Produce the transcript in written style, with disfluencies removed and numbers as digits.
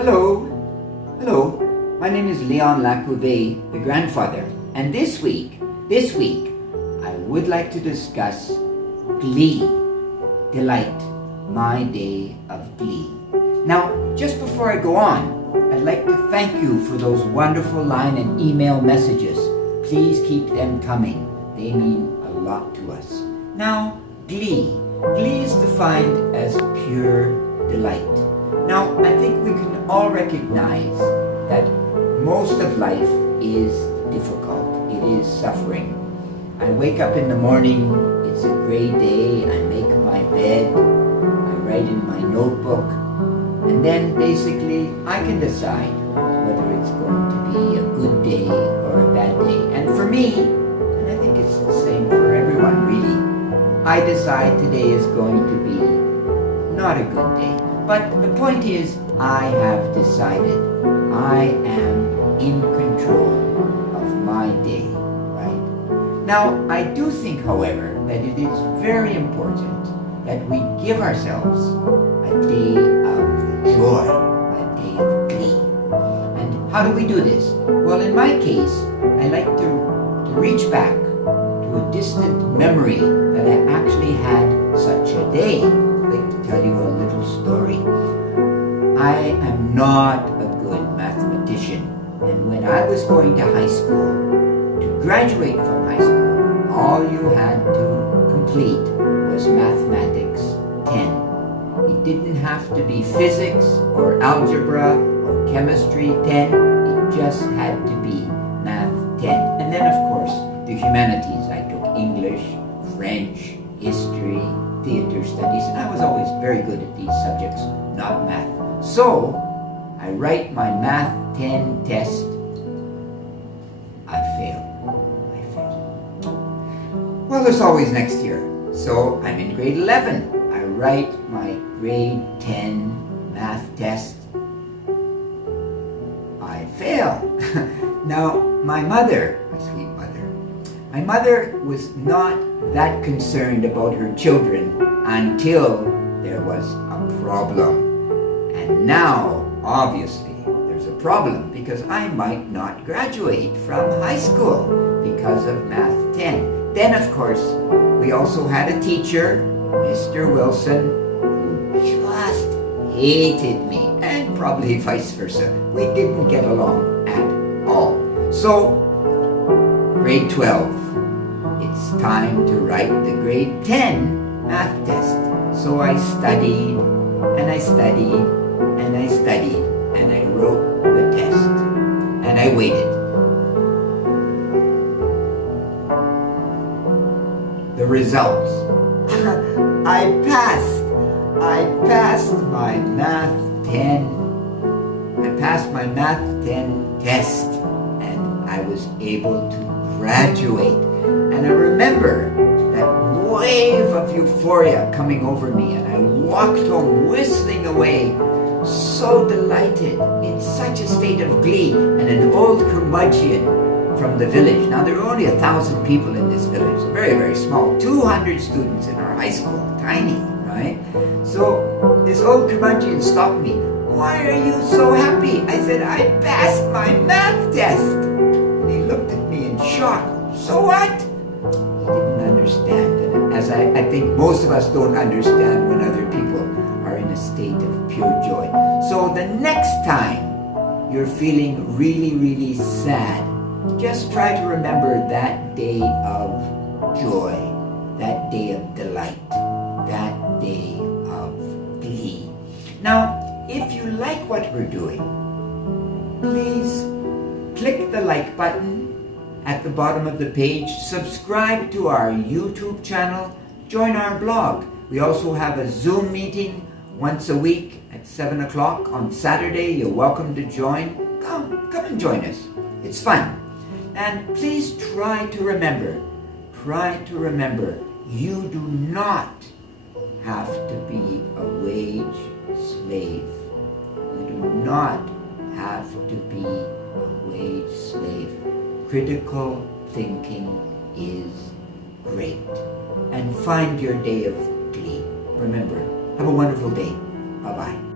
Hello. Hello. My name is落日余暉, the grandfather. And this week, I would like to discuss GLEE, delight, my day of GLEE. Now, just before I go on, I'd like to thank you for those wonderful line and email messages. Please keep them coming. They mean a lot to us. Now, GLEE. GLEE is defined as pure delight. Now, I think we can all recognize that most of life is difficult. It is suffering. I wake up in the morning, it's a gray day, I make my bed, I write in my notebook, and then basically I can decide whether it's going to be a good day or a bad day. And for me, and I think it's the same for everyone really, I decide today is going to be not a good day. But the point is, I have decided I am in control of my day, right? Now, I do think, however, that it is very important that we give ourselves a day of joy, a day of glee. And how do we do this? Well, in my case, I like to reach back to a distant memory that I actually had such a day. I'd like to tell you a little story. I am not a good mathematician, and when I was going to high school, to graduate from high school, all you had to complete was mathematics 10. It didn't have to be physics or algebra or chemistry 10, it just had to be math 10. And then of course, the humanities. I took English, French, history, theater studies, and I was always very good at these subjects, not math. So, I write my math 10 test. I fail. Well, there's always next year. So, I'm in grade 11. I write my grade 10 math test. I fail. Now, my mother, my sweet mother, my mother was not that concerned about her children until there was a problem. And now, obviously, there's a problem because I might not graduate from high school because of Math 10. Then, of course, we also had a teacher, Mr. Wilson, who just hated me, and probably vice versa. We didn't get along at all. So, grade 12. It's time to write the grade 10 math test. So I studied, and I studied, and I studied, and I wrote the test. And I waited. The results. I passed. I passed my math 10. I passed my math 10 test. And I was able to graduate. And I remember that wave of euphoria coming over me, and I walked home whistling away, so delighted, in such a state of glee. And an old curmudgeon from the village, now there are only 1,000 people in this village, very, very small, 200 students in our high school, tiny, right? So this old curmudgeon stopped me. Why are you so happy? I said, I passed my math test. And he looked at me in shock. So what? He didn't understand. And as I think most of us don't understand when other people are in a state of pure joy. So the next time you're feeling really, really sad, just try to remember that day of joy, that day of delight, that day of glee. Now, if you like what we're doing, please click the like button at the bottom of the page, subscribe to our YouTube channel, join our blog. We also have a Zoom meeting once a week at 7 o'clock on Saturday. You're welcome to join. Come and join us. It's fun. And please try to remember, you do not have to be a wage slave. You do not have to be a wage slave. Critical thinking is great. And find your day of glee. Remember, have a wonderful day. Bye-bye.